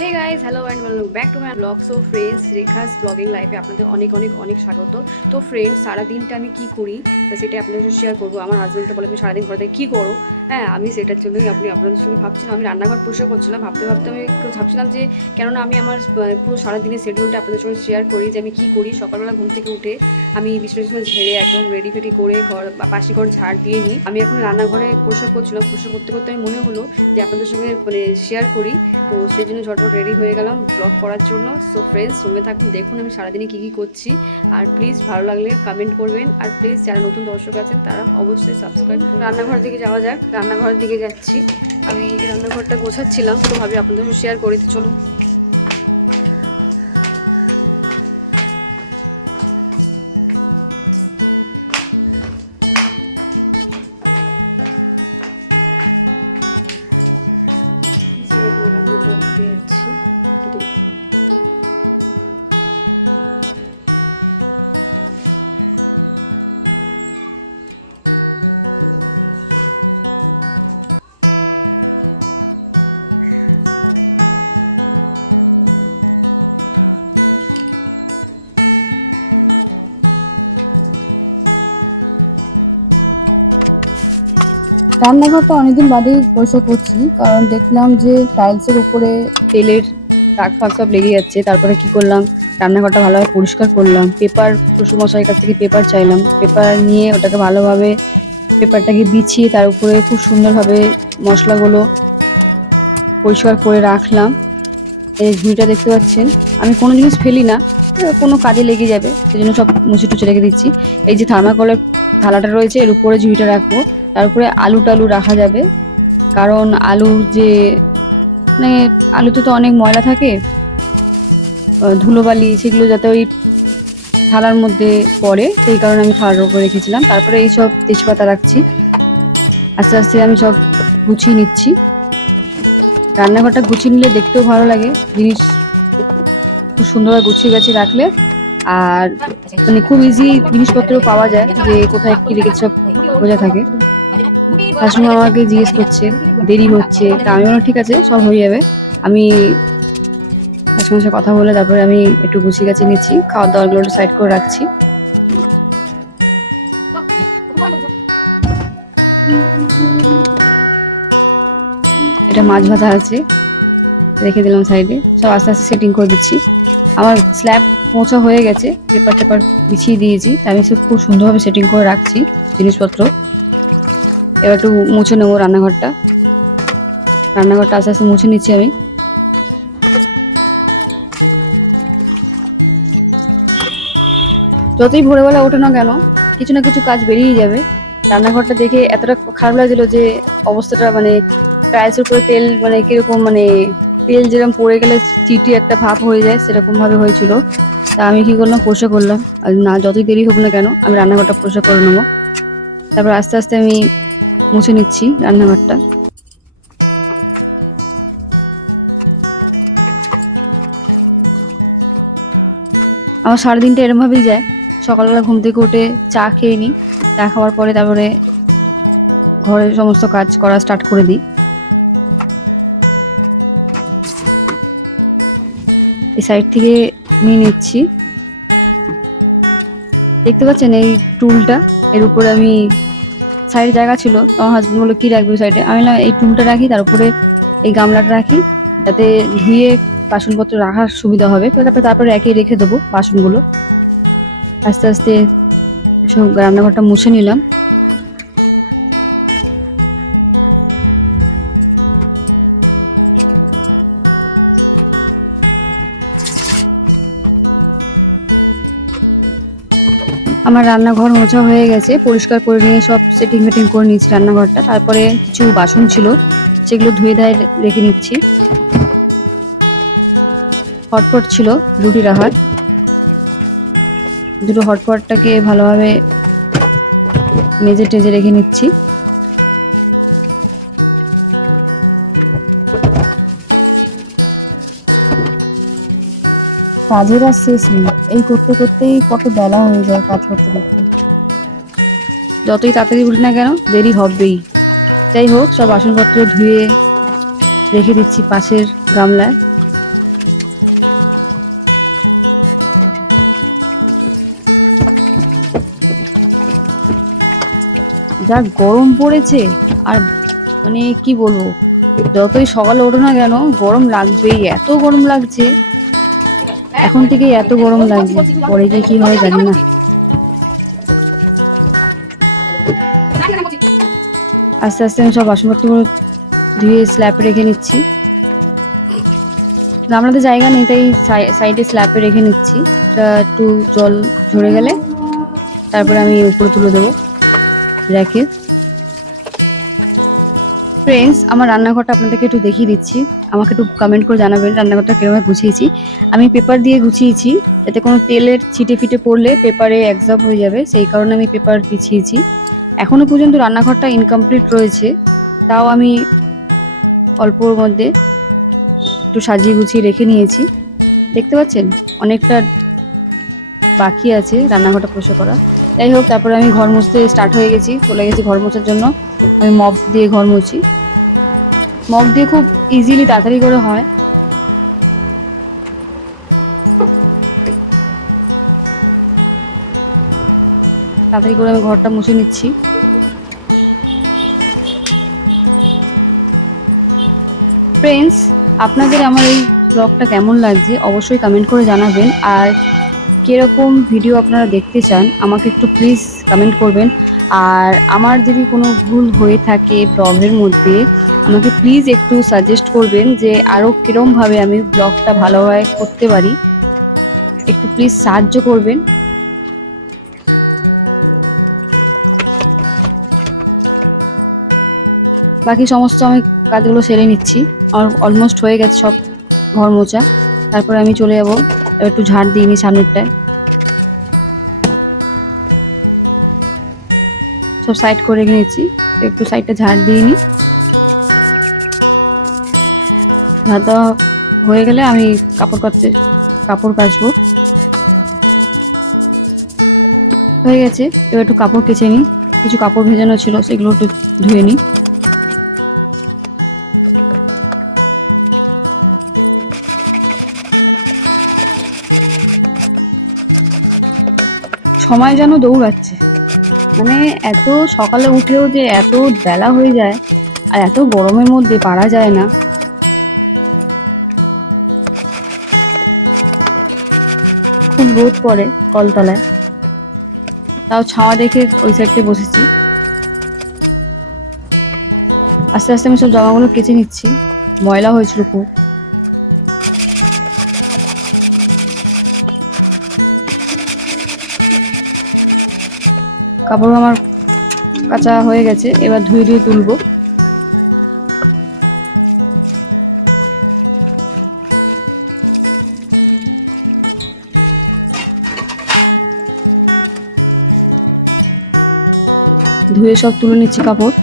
Hey guys, hello and welcome back to my blog. So friends, Rekha's blogging লাইফে আপনাদের অনেক অনেক অনেক স্বাগত। তো ফ্রেন্ডস, সারাদিনটা আমি কী করি তো সেটা আপনাদের সাথে শেয়ার করবো। আমার হাজব্যান্ডটা বলে তুমি সারাদিন ঘরে কী করো। হ্যাঁ, আমি সেটার জন্যই আপনাদের সঙ্গে ভাবছিলাম, আমি রান্নাঘর পরিষ্কার করছিলাম। ভাবতে ভাবতে আমি ভাবছিলাম যে কেননা আমি আমার পুরো সারাদিনের শিডিউলটা আপনাদের সঙ্গে শেয়ার করি যে আমি কী করি। সকালবেলা ঘুম থেকে উঠে আমি বিছানা ঝেড়ে একদম রেডি ফেডি করে ঘর বা পাশি ঘর ঝাড় দিয়ে নিই। আমি এখন রান্নাঘরে পরিষ্কার করছিলাম। পরিষ্কার করতে করতে আমি মনে হলো যে আপনাদের সঙ্গে শেয়ার করি। তো সেই জন্য ঝটপট রেডি হয়ে গেলাম ব্লগ করার জন্য। সো ফ্রেন্ডস, সঙ্গে থাকুন, দেখুন আমি সারাদিনে কী কী করছি। আর প্লিজ ভালো লাগলে কমেন্ট করবেন। আর প্লিজ যারা নতুন দর্শক আছেন তারা অবশ্যই সাবস্ক্রাইব করুন। রান্নাঘরের দিকে যাওয়া যাক। রান্নাঘরের দিকে যাচ্ছি। আমি রান্নাঘরটা গোছাচ্ছিলাম, তো ভাবি আপনাদের সঙ্গে শেয়ার করি। তো চলুন। রান্নাঘর দিয়ে যাচ্ছি। রান্নাঘরটা অনেকদিন বাদেই পরিষ্কার করছি, কারণ দেখলাম যে টাইলসের উপরে তেলের দাগ ফাগ সব লেগে যাচ্ছে। তারপরে কি করলাম, রান্নাঘরটা ভালোভাবে পরিষ্কার করলাম। পেপার, শ্বশুরমশাইয়ের কাছ থেকে পেপার চাইলাম। পেপার নিয়ে ওটাকে ভালোভাবে পেপারটাকে বিছিয়ে তার উপরে খুব সুন্দরভাবে মশলাগুলো পরিষ্কার করে রাখলাম। এই ঝুড়িটা দেখতে পাচ্ছেন, আমি কোনো জিনিস ফেলি না, কোনো কাজে লেগে যাবে সেই জন্য সব মুছে টুচে রেখে দিচ্ছি। এই যে থার্মাকলের থালাটা রয়েছে, এর উপরে ঝুড়িটা রাখবো। তার উপরে আলু টালু রাখা যাবে, কারণ আলুর যে মানে আলুতে তো অনেক ময়লা থাকে, ধুলোবালি, সেগুলো যাতে ওই থালার মধ্যে পড়ে, সেই কারণে আমি থালার উপরে রেখেছিলাম। তারপরে এই সব তেজপাতা রাখছি। আস্তে আস্তে আমি সব গুছিয়ে নিচ্ছি। রান্নাঘরটা গুছিয়ে নিলে দেখতেও ভালো লাগে, জিনিস খুব সুন্দরভাবে গুছিয়ে গাছিয়ে রাখলে। আর খুব ইজি জিনিসপত্র পাওয়া যায়, যে কোথায় কি রেখেছে সব বোঝা থাকে। শাশুড়ি আমাকে জিজ্ঞেস করছে দেরি হচ্ছে, তা আমি বললাম ঠিক আছে, সব হয়ে যাবে। আমি শাশুড়ির সাথে কথা বলে তারপরে আমি একটু গুছিয়ে গাছিয়ে নিচ্ছি। খাওয়ার দাওয়ারগুলো একটু সাইড করে রাখছি। এটা মাছ ভাজা আছে, রেখে দিলাম সাইডে। সব আস্তে আস্তে সেটিং করে দিচ্ছি। আমার স্ল্যাব মোছা হয়ে গেছে, পেপার টেপার বিছিয়ে দিয়েছি, তাই আমি সব খুব সুন্দরভাবে সেটিং করে রাখছি জিনিসপত্র। এবার একটু মুছে নেবো রান্নাঘরটা। রান্নাঘরটা আস্তে আস্তে মুছে নিচ্ছি আমি। যতই ভোরবেলা ওঠে না কেন, কিছু না কিছু কাজ বেরিয়ে যাবে। রান্নাঘরটা দেখে এতটা খারাপ লাগছিল যে অবস্থাটা, টাইলসের উপরে তেল কিরকম, তেল যেরকম পড়ে গেলে চিটি একটা ভাব হয়ে যায়, সেরকম ভাবে হয়েছিল। তা আমি কি করলাম, পরিষ্কার করলাম। আর না, যতই দেরি হোক না কেন আমি রান্নাঘরটা পরিষ্কার করে নেবো। তারপর আস্তে আস্তে আমি মুছে নিচ্ছি রান্নাঘরটা। আমার সারাদিনটা এরমভাবেই যায়। সকালবেলা ঘুম থেকে উঠে চা খেয়ে নিই। চা খাওয়ার পরে তারপরে ঘরের সমস্ত কাজ করা স্টার্ট করে দিই। এই সাইড থেকে নিয়ে নিচ্ছি। দেখতে পাচ্ছেন এই টুলটা, এর উপরে আমি সাইডে জায়গা ছিল, আমার হাজবেন্ড বললো কি রাখবি সাইডে। আমি বললাম এই টুলটা রাখি, তার উপরে এই গামলাটা রাখি, যাতে ধুয়ে বাসনপত্র রাখার সুবিধা হবে। তারপরে একে রেখে দেবো বাসনগুলো। আস্তে আস্তে সব রান্নাঘরটা মুছে নিলাম। আমার রান্নাঘর মোছা হয়ে গেছে, পরিষ্কার করে নিয়ে সব সেটিং মেটিং করে নিয়েছি রান্নাঘরটা। তারপরে কিছু বাসন ছিল, সেগুলো ধুয়ে ধায়ে রেখে নিচ্ছি। হটপট ছিল রুটি রাখার, দুটো হটপটটাকে ভালোভাবে মেজে টেজে রেখে নিচ্ছি। কাজের আর শেষ নেই, এই করতে করতেই কত বেলা হয়ে যায় কাজ করতে করতে। যতই তাড়াতাড়ি উঠি না কেন, দেরি হবেই। যাই হোক, সব বাসনপত্র ধুয়ে রেখে দিচ্ছি পাশের গামলায়। যা গরম পড়েছে, আর মানে কি বলবো, যতই সকালে ওঠো না কেন গরম লাগবেই, এত গরম লাগছে এখন থেকেই, এত গরম লাগছে, পরে গিয়ে কি হয় জানি না। আস্তে আস্তে আমি সব বাসনপত্রগুলো ধুয়ে স্ল্যাপে রেখে নিচ্ছি। গামলাতে জায়গা নেই তাই সাইডে স্ল্যাপে রেখে নিচ্ছি। একটু জল ঝরে গেলে তারপরে আমি উপরে তুলে দেবো রেখে। ফ্রেন্ডস, আমার রান্নাঘরটা আপনাদেরকে একটু দেখিয়ে দিচ্ছি। আমাকে একটু কমেন্ট করে জানাবেন রান্নাঘরটা কীভাবে গুছিয়েছি। আমি পেপার দিয়ে গুছিয়েছি, যাতে কোনো তেলের ছিটে ফিটে পড়লে পেপারে অ্যাবজর্ব হয়ে যাবে, সেই কারণে আমি পেপার বিছিয়েছি। এখনও পর্যন্ত রান্নাঘরটা ইনকমপ্লিট রয়েছে, তাও আমি অল্পর মধ্যে একটু সাজিয়ে গুছিয়ে রেখে নিয়েছি। দেখতে পাচ্ছেন অনেকটা বাকি আছে রান্নাঘরটা পরিষ্কার করা। যাই হোক, তারপরে আমি ঘর মুছতে স্টার্ট হয়ে গেছি, চলে গেছি ঘর মোছার জন্য। আমি মপ দিয়ে ঘর মুছি, মপ দিয়ে খুব ইজিলি তাড়াতাড়ি করে হয়। তাড়াতাড়ি করে আমি ঘরটা মুছে নিচ্ছি। ফ্রেন্ডস, আপনাদের আমার এই ব্লগটা কেমন লাগছে অবশ্যই কমেন্ট করে জানাবেন। আর কীরকম ভিডিও আপনারা দেখতে চান আমাকে একটু প্লিজ কমেন্ট করবেন। আর আমার যদি কোনো ভুল হয়ে থাকে ব্লগের মধ্যে, আমাকে প্লিজ একটু সাজেস্ট করবেন যে আরও কীরকমভাবে আমি ব্লগটা ভালোভাবে করতে পারি, একটু প্লিজ সাহায্য করবেন। বাকি সমস্ত আমি কাজগুলো সেরে নিচ্ছি, আমার অলমোস্ট হয়ে গেছে সব ঘর মোছা। তারপরে আমি চলে যাবো, এবার একটু ঝাড় দিয়ে নিই সামনেরটায়, সব সাইড করে রেখে নিচ্ছি, একটু সাইডটা ঝাড় দিয়ে নিই। ঝাড় দেওয়া হয়ে গেলে আমি কাপড় কাচবো। হয়ে গেছে, এবার একটু কাপড় কেচে নিই, কিছু কাপড় ভেজানো ছিল সেগুলো একটু ধুয়ে নিই। সময় যেন দৌড়াচ্ছে, মানে এত সকালে উঠেও যে এত বেলা হয়ে যায়, আর এত গরমের মধ্যে পারা যায় না। খুব রোদ পড়ে কলতলায়, তাও ছাওয়া দেখে ওই সাইডে বসেছি। আস্তে আস্তে আমি সব জামাগুলো কেচে নিচ্ছি, ময়লা হয়েছিল খুব। কাপড় আমার কাচা হয়ে গেছে, এবার ধুয়ে ধুয়ে তুলবো। ধুয়ে সব তুলে নিচ্ছি কাপড়,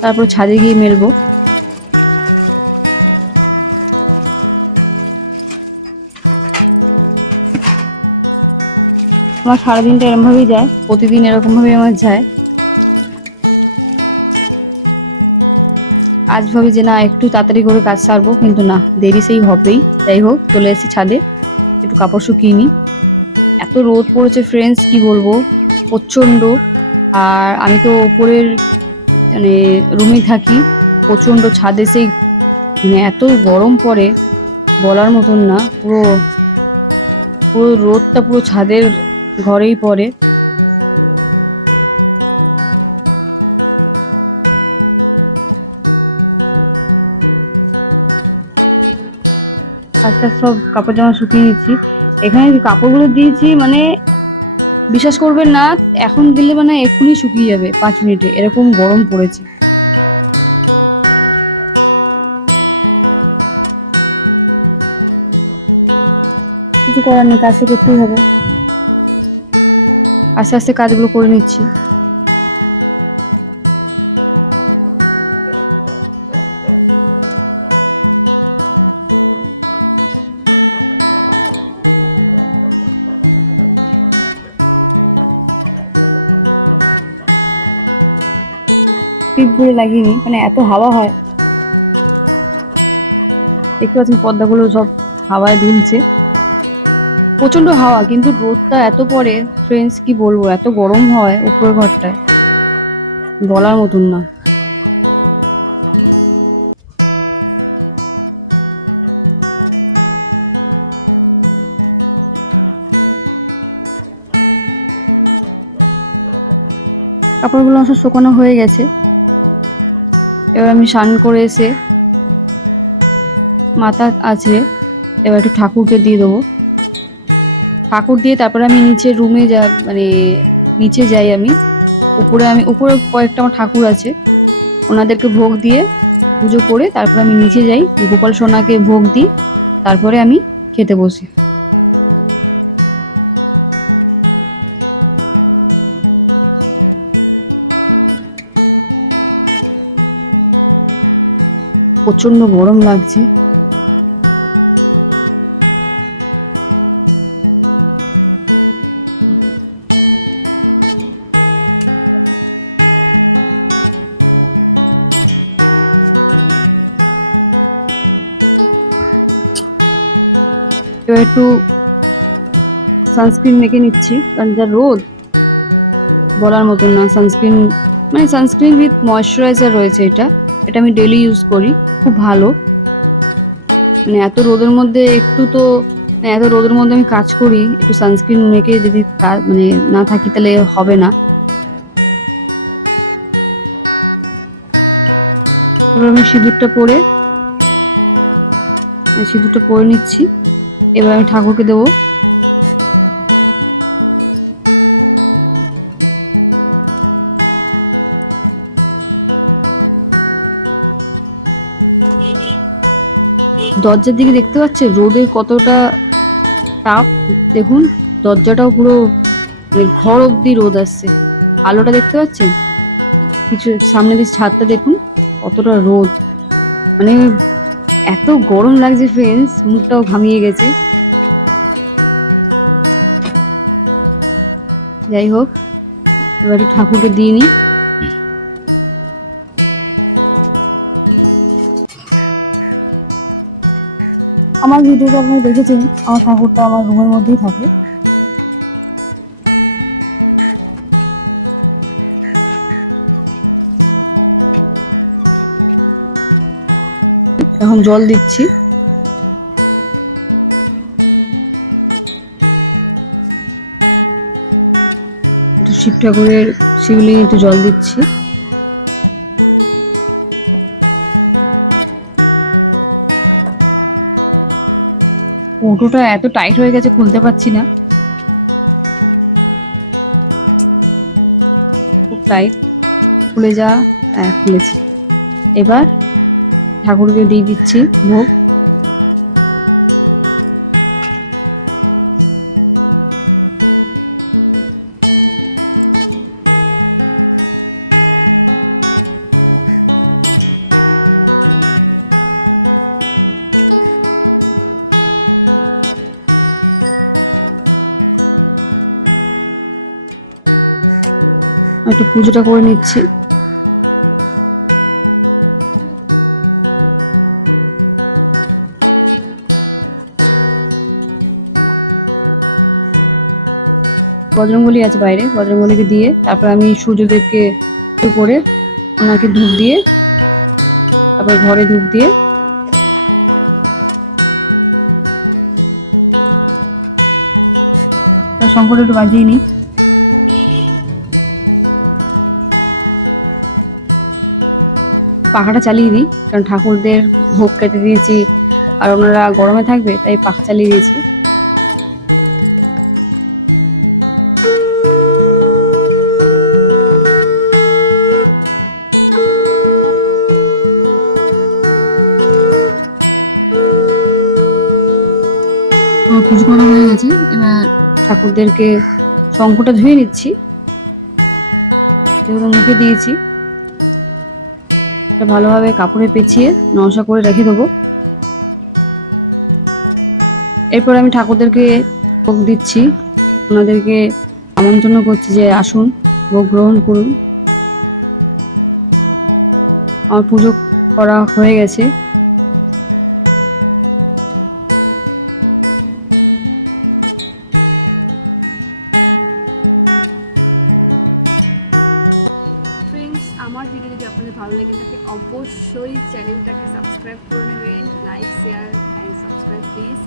তারপর ছাদে গিয়ে মেলবো। আমার সারাদিনটা এরকমভাবেই যায়, প্রতিদিন এরকমভাবেই আমার যায়। আজ ভাবি যে না একটু তাড়াতাড়ি করে কাজ সারবো, কিন্তু না, দেরি সেই হবেই। যাই হোক, চলে এসেছি ছাদে, একটু কাপড় শুকিয়ে নিই। এত রোদ পড়েছে ফ্রেন্ডস, কি বলবো, প্রচণ্ড। আর আমি তো ওপরের মানে রুমে থাকি, প্রচণ্ড ছাদে সেই মানে এত গরম পড়ে বলার মতন না। পুরো পুরো রোদটা পুরো ছাদের ঘরেই পড়ে। আস্তে আস্তে সব কাপড় জামা শুকিয়ে নিচ্ছি। এখানে যে কাপড়গুলো দিয়েছি মানে বিশ্বাস করবেন না, এখন দিলে মানে এক্ষুনি শুকিয়ে যাবে 5 মিনিটে, এরকম গরম পড়েছে। কিছু করার নেই, কাজ তো করতেই হবে। আস্তে আস্তে কাজগুলো করে নিচ্ছি। টিপ গুলো লাগিয়ে নিই, মানে এত হাওয়া হয়। দেখতে পাচ্ছেন পর্দাগুলো সব হাওয়ায় দুলছে, প্রচন্ড হাওয়া, কিন্তু রোদটা এত পড়ে ফ্রেন্ডস, কি বলবো, এত গরম হয় উপরের ঘরটায়। বলার মতন না। কাপড়গুলো আমার সব শুকানো হয়ে গেছে। এবার আমি স্নান করে এসে মাথা আছে, এবার একটু ঠাকুরকে দিয়ে দেবো। ঠাকুর দিয়ে তারপরে আমি নিচের রুমে মানে নিচে যাই। আমি উপরে কয়েকটা আমার ঠাকুর আছে, ওনাদেরকে ভোগ দিয়ে পুজো করে তারপরে আমি নিচে যাই, গোপাল সোনাকে ভোগ দিই, তারপরে আমি খেতে বসি। প্রচন্ড গরম লাগছে। এবার একটু সানস্ক্রিন মেখে নিচ্ছি, কারণ যা রোদ বলার মতন না। সানস্ক্রিন মানে সানস্ক্রিন উইথ ময়শ্চারাইজার রয়েছে, এটা এটা আমি ডেলি ইউজ করি, খুব ভালো। মানে এত রোদের মধ্যে একটু তো, মানে এত রোদের মধ্যে আমি কাজ করি, একটু সানস্ক্রিন মেখে যদি মানে না থাকি তাহলে হবে না। এবার আমি সিঁদুরটা পরে নিচ্ছি। এবার আমি ঠাকুরকে দেবো। দরজার দিকে দেখতে পাচ্ছেন রোদের কতটা তাপ, দেখুন দরজাটাও পুরো মানে ঘর অব্দি রোদ আসছে। আলোটা দেখতে পাচ্ছেন, কিছু সামনে দিয়ে ছাদটা দেখুন কতটা রোদ, মানে এত গরম লাগছে ফ্রেন্ডস, মুখটাও ঘামিয়ে গেছে। যাই হোক, এবার একটু ঠাকুরকে দিয়ে নিই। আমার ভিডিওতে আপনারা দেখেছেন আমার ঠাকুরটা আমার রুমের মধ্যেই থাকে। এখন জল দিচ্ছি। একটু শিব ঠাকুরের শিবলিং একটু জল দিচ্ছি। কৌটোটা এত টাইট হয়ে গেছে, খুলতে পারছি না, খুব টাইট। খুলে যা, খুলেছি। এবার ঠাকুরকে দিয়ে দিচ্ছি ভোগ। একটু পুজোটা করে নিচ্ছি। বজরংবলী আছে বাইরে, বজরংবলীকে দিয়ে তারপর আমি সূর্যদেবকে করে ওনাকে ধূপ দিয়ে তারপর ঘরে ধূপ দিয়ে শঙ্করটা একটু বাজিয়ে নিই। পাখাটা চালিয়ে দিই, কারণ ঠাকুরদের ভোগ কেটে দিয়েছি আর ওনারা গরমে থাকবে, তাই পাখা চালিয়ে দিয়েছি। আমার পুজো করা হয়ে গেছে। এবার ঠাকুরদেরকে শঙ্খটা ধুয়ে নিচ্ছি, যেগুলো মুখে দিয়েছি এটা ভালোভাবে কাপড়ে পেঁচিয়ে নকশা করে রেখে দেবো। এরপর আমি ঠাকুরদেরকে ভোগ দিচ্ছি, ওনাদেরকে আমন্ত্রণ করছি যে আসুন ভোগ গ্রহণ করুন। আমার পুজো করা হয়ে গেছে। ফ্রেন্ডস, আমার ভিডিও যদি আপনাদের ভালো লাগে থাকে অবশ্যই চ্যানেলটাকে সাবস্ক্রাইব করে নেবেন, like share and subscribe please.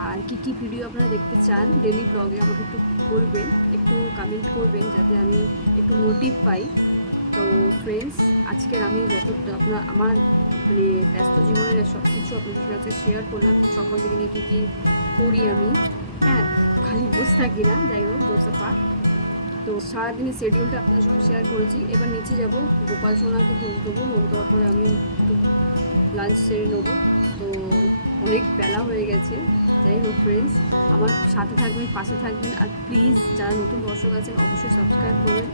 আর কী কী ভিডিও আপনারা দেখতে চান ডেলি ব্লগে আমাকে একটু বলবেন, একটু কমেন্ট করবেন যাতে আমি একটু মোটিভ পাই। তো ফ্রেন্ডস, আজকের আমি আমার মানে ব্যস্ত জীবনের সব কিছু আপনাদের সাথে শেয়ার করলাম, সকাল থেকে নিয়ে কী কী করি আমি। হ্যাঁ, খালি বসে থাকি না, যাই হোক বসে পাক। তো সারাদিনের শিডিউলটা আপনার সঙ্গে শেয়ার করেছি। এবার নিচে যাব, গোপাল সোনাকে ফোন দেবো, ফোন দেওয়ার পরে আমি একটু লাঞ্চ সেরে নেবো। তো অনেক বেলা হয়ে গেছে। যাই হোক ফ্রেন্ডস, আমার সাথে থাকবেন, পাশে থাকবেন, আর প্লিজ যারা নতুন দর্শক আছেন অবশ্যই সাবস্ক্রাইব করবেন।